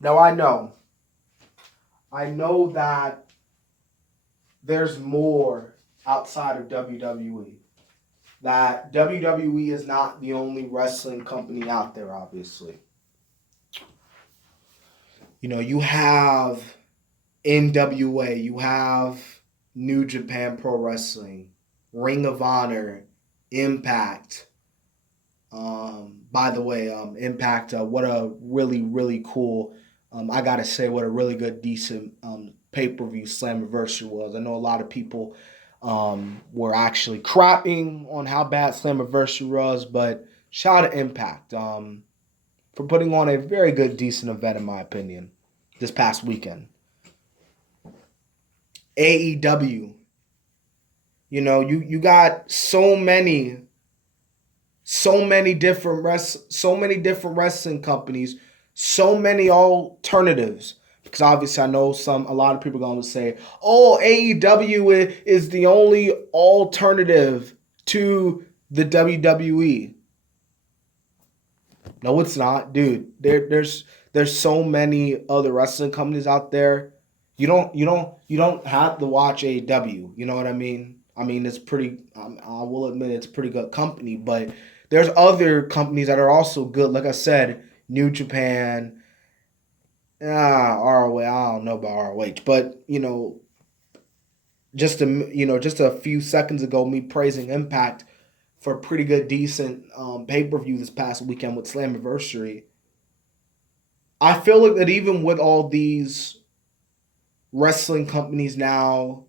Now I know that there's more outside of WWE. That WWE is not the only wrestling company out there, obviously. You have NWA, you have New Japan Pro Wrestling, Ring of Honor, Impact. By the way, Impact, what a really, really cool, I gotta say, what a really good, decent pay per view Slammiversary was. I know a lot of people were actually crapping on how bad Slammiversary was, but shout out to Impact for putting on a very good, decent event, in my opinion, this past weekend. AEW, you got so many different wrestling companies, so many alternatives. Because obviously, I know a lot of people are going to say, "Oh, AEW is the only alternative to the WWE." No, it's not, dude. There's so many other wrestling companies out there. You don't have to watch AEW. You know what I mean? I mean, it's pretty. I will admit it's a pretty good company, but there's other companies that are also good. Like I said, New Japan, ROH. I don't know about ROH, but just a few seconds ago, me praising Impact for a pretty good, decent pay per view this past weekend with Slammiversary. I feel like that even with all these wrestling companies now,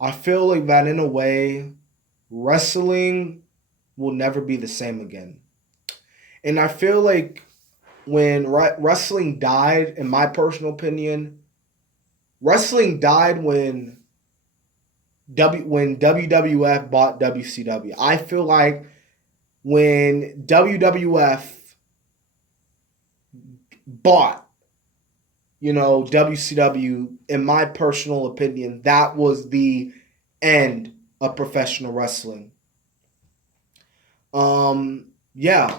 I feel like that in a way, wrestling will never be the same again. And I feel like when wrestling died, in my personal opinion, wrestling died when WWF bought WCW. I feel like when WWF bought WCW, in my personal opinion, that was the end of professional wrestling. Yeah,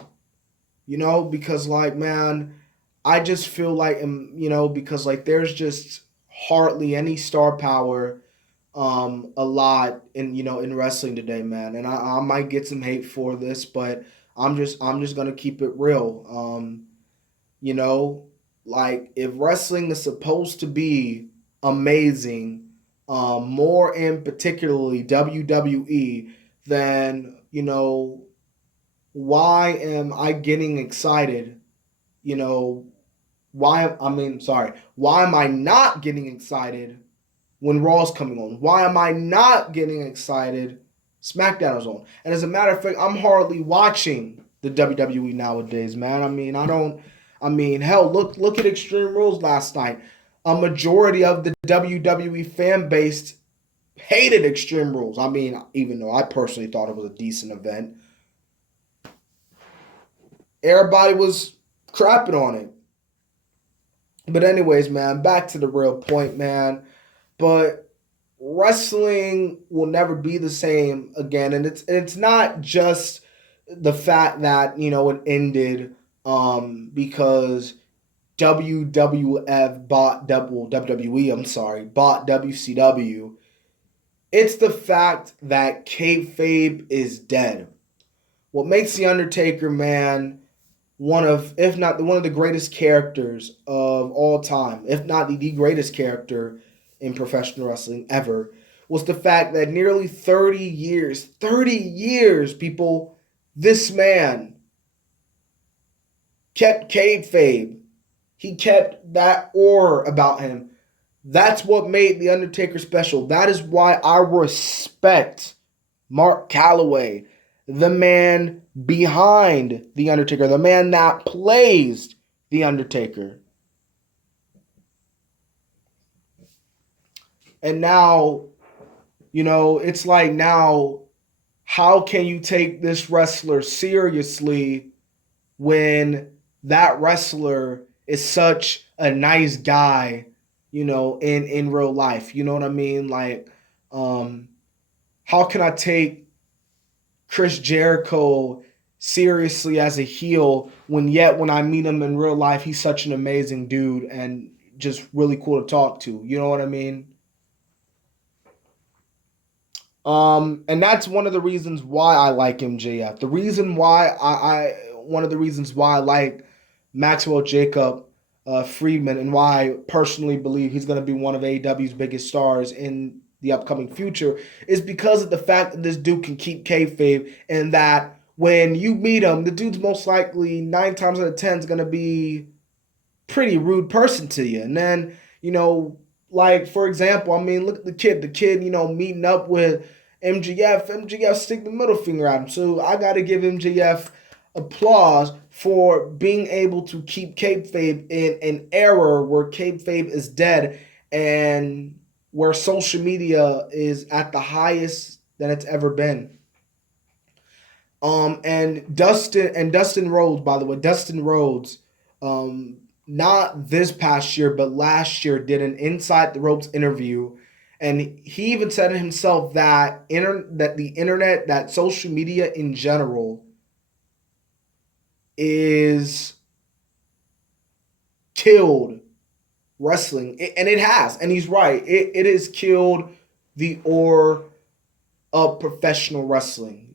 because like, man, I just feel like, because like there's just hardly any star power, a lot in wrestling today, man. And I might get some hate for this, but I'm just gonna keep it real. You know, like if wrestling is supposed to be amazing, more in particularly WWE, then why am I getting excited? You know, why am I not getting excited when Raw's coming on? Why am I not getting excited? SmackDown is on. And as a matter of fact, I'm hardly watching the WWE nowadays, man. I mean, I don't. I mean, hell, look at Extreme Rules last night. A majority of the WWE fan base hated Extreme Rules. I mean, even though I personally thought it was a decent event, everybody was crapping on it. But anyways, man, back to the real point, man. But wrestling will never be the same again, and it's not just the fact that it ended because WWF bought WWE. I'm sorry, bought WCW. It's the fact that kayfabe is dead. What makes the Undertaker, man, one of, if not one of the greatest characters of all time, if not the greatest character in professional wrestling ever, was the fact that nearly 30 years, people, this man kept kayfabe. He kept that aura about him. That's what made The Undertaker special. That is why I respect Mark Calloway, the man behind The Undertaker, the man that plays The Undertaker. And now, it's like now, how can you take this wrestler seriously when that wrestler is such a nice guy, in real life? You know what I mean? Like, um, how can I take Chris Jericho seriously as a heel, when I meet him in real life, he's such an amazing dude and just really cool to talk to. You know what I mean? And that's one of the reasons why I like MJF. The reason why I one of the reasons why I like Maxwell Jacob Friedman, and why I personally believe he's going to be one of AEW's biggest stars in the upcoming future, is because of the fact that this dude can keep kayfabe, and that when you meet him, the dude's most likely 9 times out of 10 is going to be pretty rude person to you. And then, like, for example, I mean, look at the kid, meeting up with MJF stick the middle finger at him. So I got to give MJF applause for being able to keep kayfabe in an era where kayfabe is dead, and where social media is at the highest that it's ever been. And Dustin Rhodes, by the way, Dustin Rhodes, um, not this past year, but last year, did an Inside the Ropes interview, and he even said himself that that the internet, that social media in general, is killed wrestling, and it has, and he's right. It has killed the aura of professional wrestling.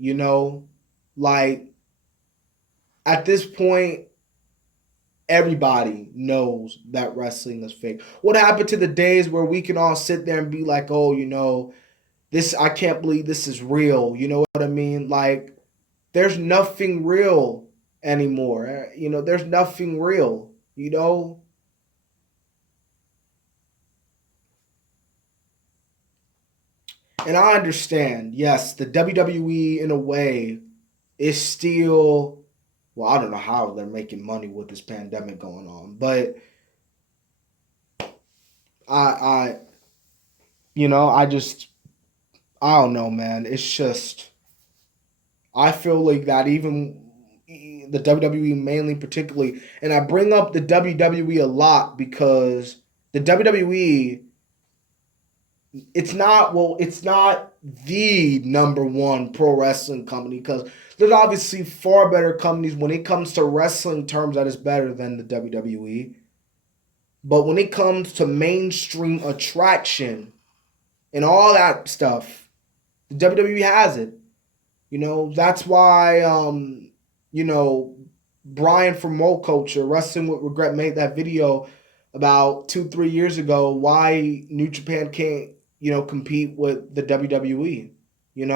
Like, at this point, everybody knows that wrestling is fake. What happened to the days where we can all sit there and be like, oh, this, I can't believe this is real. You know what I mean? Like, there's nothing real anymore. There's nothing real. And I understand, yes, the WWE in a way is still, well, I don't know how they're making money with this pandemic going on, but I I just, I don't know, man. It's just, I feel like that even the WWE, mainly, particularly, and I bring up the WWE a lot because the WWE, it's not the number one pro wrestling company, because there's obviously far better companies when it comes to wrestling terms that is better than the WWE. But when it comes to mainstream attraction and all that stuff, the WWE has it. That's why Brian from Mo Culture, Wrestling with Regret, made that video about 2-3 years ago, why New Japan can't, compete with the WWE. You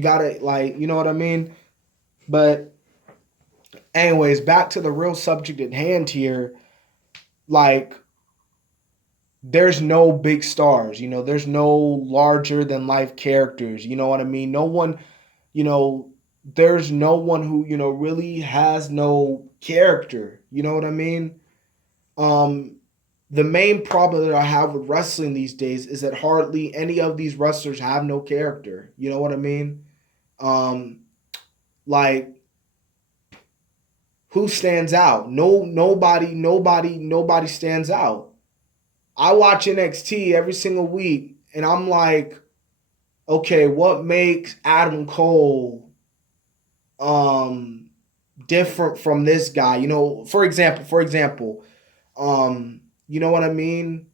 gotta, like, you know what I mean? But anyways, back to the real subject at hand here. Like, there's no big stars, there's no larger than life characters. You know what I mean? No one, you know, there's no one who, really has no character. You know what I mean? Um, the main problem that I have with wrestling these days is that hardly any of these wrestlers have no character. You know what I mean? Um, like, who stands out? Nobody stands out. I watch NXT every single week, and I'm like, okay, what makes Adam Cole um different from this guy? For example, you know what I mean?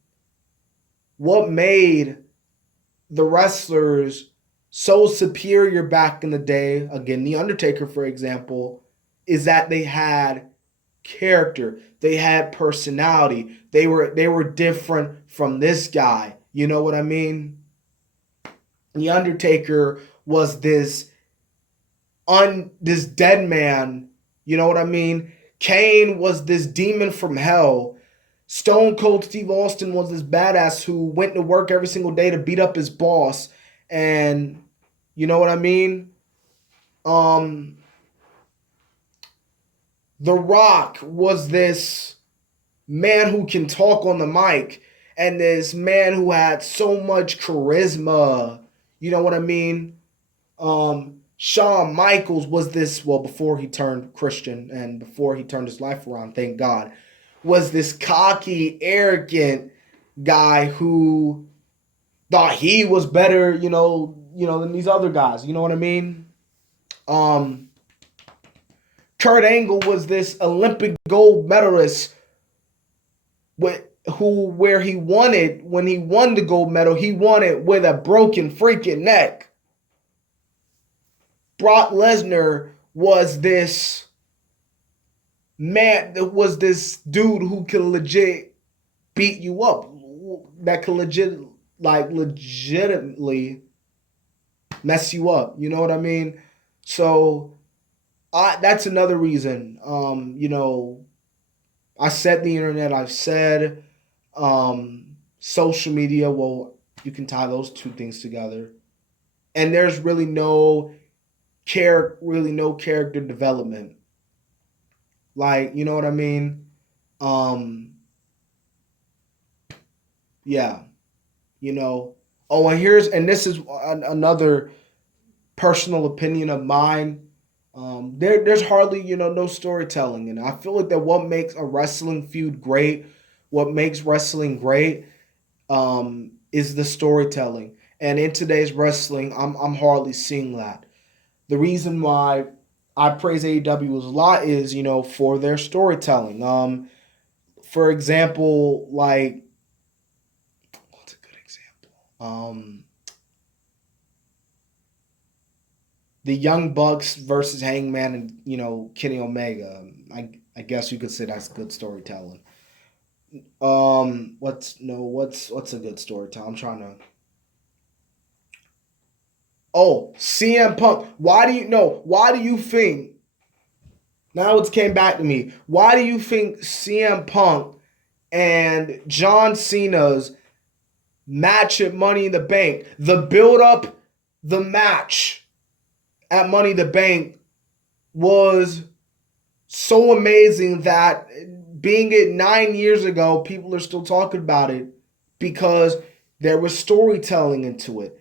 What made the wrestlers so superior back in the day, again, The Undertaker, for example, is that they had character, they had personality, they were different from this guy. You know what I mean? The Undertaker was this dead man. You know what I mean? Kane was this demon from hell. Stone Cold Steve Austin was this badass who went to work every single day to beat up his boss. And you know what I mean? Um, The Rock was this man who can talk on the mic, and this man who had so much charisma. You know what I mean? Shawn Michaels was this, well, before he turned Christian and before he turned his life around, thank God, was this cocky, arrogant guy who thought he was better, than these other guys. You know what I mean? Um, Kurt Angle was this Olympic gold medalist where he won it, when he won the gold medal, he won it with a broken freaking neck. Brock Lesnar was this man, was this dude who could legit beat you up, that could legitimately mess you up. You know what I mean? So that's another reason. I said the internet, I've said social media. Well, you can tie those two things together. And there's really no character development. Like, you know what I mean? Yeah. Oh, and this is another personal opinion of mine. There's hardly, no storytelling. And I feel like that what makes a wrestling feud great, what makes wrestling great, is the storytelling. And in today's wrestling, I'm hardly seeing that. The reason why I praise AEW a lot is, for their storytelling. For example, like, what's a good example? The Young Bucks versus Hangman and, Kenny Omega. I guess you could say that's good storytelling. What's a good storytelling? I'm trying to. Oh, CM Punk. Why do you think, now it's came back to me, why do you think CM Punk and John Cena's match at Money in the Bank, the build up, the match at Money in the Bank was so amazing that being it 9 years ago, people are still talking about it because there was storytelling into it.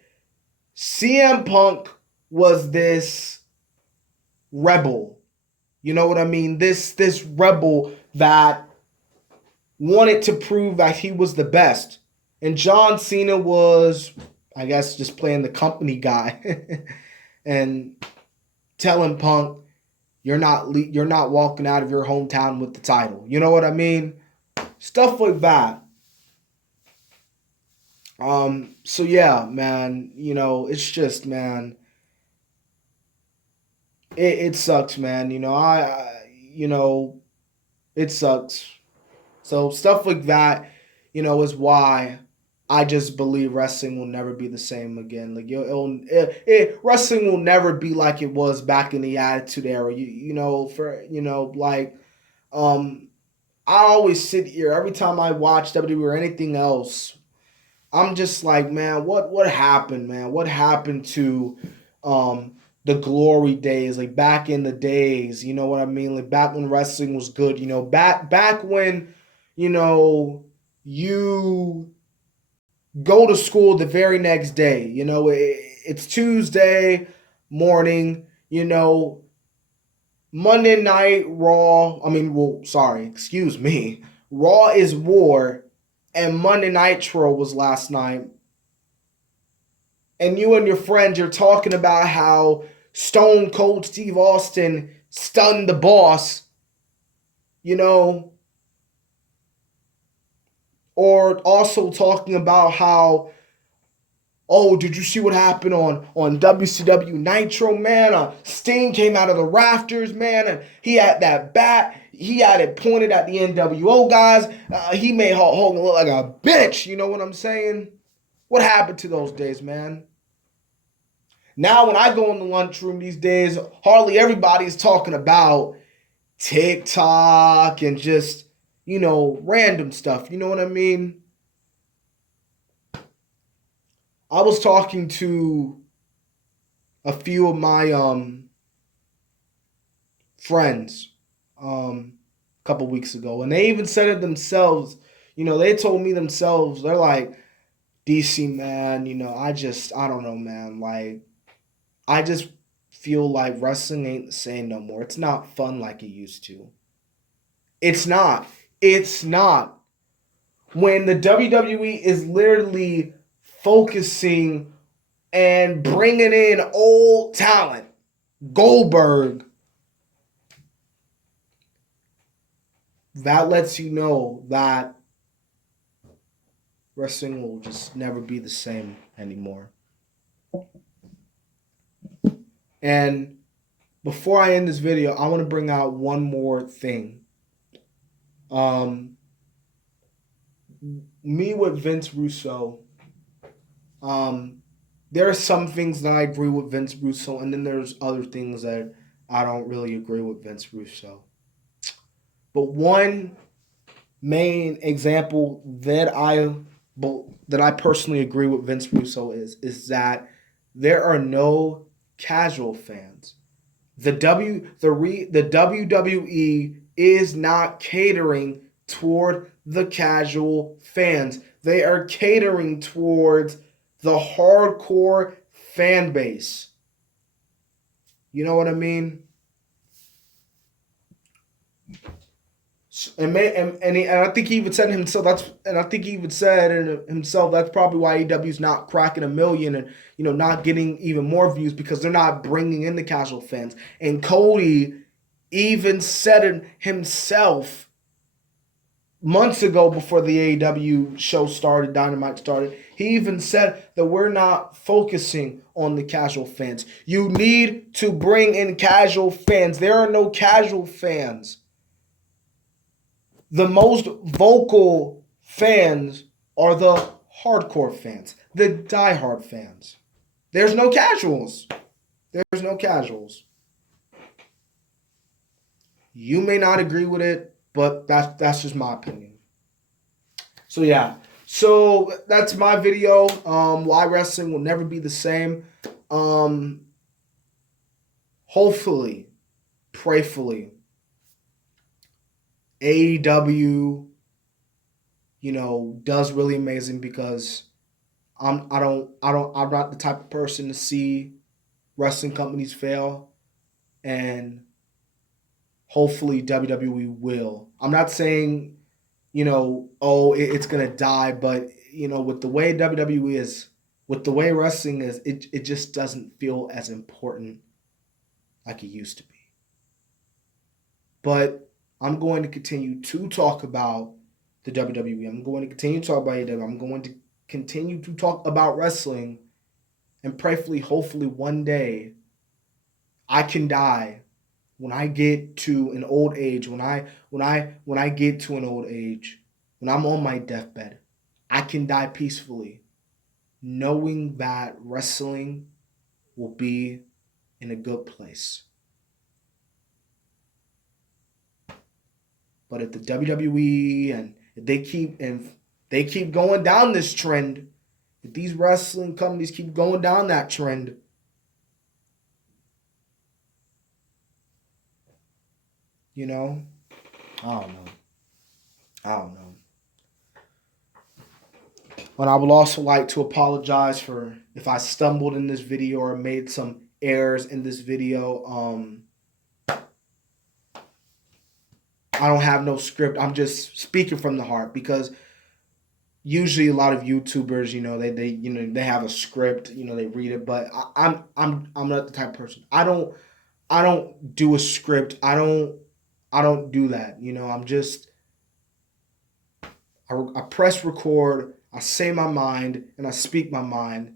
CM Punk was this rebel. You know what I mean? This rebel that wanted to prove that he was the best. And John Cena was, I guess, just playing the company guy and telling Punk, you're not walking out of your hometown with the title. You know what I mean? Stuff like that. So yeah, man, it's just, man, it sucks, man. It sucks. So stuff like that, is why I just believe wrestling will never be the same again. Like, wrestling will never be like it was back in the Attitude Era. I always sit here every time I watch WWE or anything else. I'm just like, man, what happened, man? What happened to the glory days, like back in the days? You know what I mean? Like back when wrestling was good. Back when, you go to school the very next day. It's Tuesday morning. Monday Night Raw. Excuse me. Raw is War, and Monday Nitro was last night. And you and your friends, you're talking about how Stone Cold Steve Austin stunned the boss. Or also talking about how, oh, did you see what happened on WCW Nitro, man? Sting came out of the rafters, man, and he had that bat. He had it pointed at the NWO guys. He made Hulk Hogan look like a bitch. You know what I'm saying? What happened to those days, man? Now, when I go in the lunchroom these days, hardly everybody is talking about TikTok and just, random stuff. You know what I mean? I was talking to a few of my friends a couple weeks ago, and they even said it themselves. They told me themselves, they're like, DC, man, I don't know, man. Like, I just feel like wrestling ain't the same no more. It's not fun like it used to. It's not. It's not. When the WWE is literally focusing and bringing in old talent, Goldberg, that lets you know that wrestling will just never be the same anymore. And before I end this video, I want to bring out one more thing. Me with Vince Russo, there are some things that I agree with Vince Russo, and then there's other things that I don't really agree with Vince Russo. But one main example that I personally agree with Vince Russo is that there are no casual fans. The WWE is not catering toward the casual fans. They are catering towards the hardcore fan base. You know what I mean? And I think he even said himself that's probably why AEW's not cracking 1 million and not getting even more views, because they're not bringing in the casual fans. And Cody even said it himself months ago before the AEW show started, Dynamite started. He even said that we're not focusing on the casual fans. You need to bring in casual fans. There are no casual fans. The most vocal fans are the hardcore fans, the diehard fans. There's no casuals. There's no casuals. You may not agree with it, but that's just my opinion. So yeah. So that's my video. Why wrestling will never be the same. Hopefully, prayfully, AEW, does really amazing, because I'm not the type of person to see wrestling companies fail, and hopefully WWE will. I'm not saying, it's gonna die, but with the way WWE is, with the way wrestling is, it just doesn't feel as important like it used to be. But I'm going to continue to talk about the WWE. I'm going to continue to talk about AEW. I'm going to continue to talk about wrestling, and prayerfully, hopefully, one day I can die when I get to an old age. When I get to an old age, when I'm on my deathbed, I can die peacefully, knowing that wrestling will be in a good place. But if the WWE and if they keep going down this trend, if these wrestling companies keep going down that trend, I don't know. But I would also like to apologize for if I stumbled in this video or made some errors in this video. I don't have no script. I'm just speaking from the heart, because usually a lot of YouTubers, they have a script, they read it, but I'm not the type of person. I don't do a script. I don't do that. I'm just I press record, I say my mind, and I speak my mind,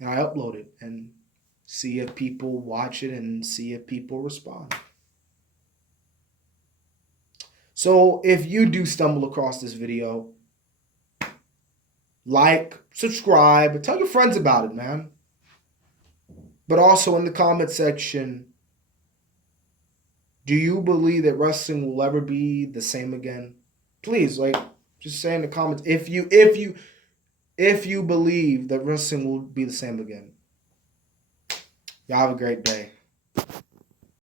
and I upload it and see if people watch it and see if people respond. So if you do stumble across this video, like, subscribe, tell your friends about it, man. But also in the comment section, do you believe that wrestling will ever be the same again? Please, just say in the comments if you believe that wrestling will be the same again. Y'all have a great day.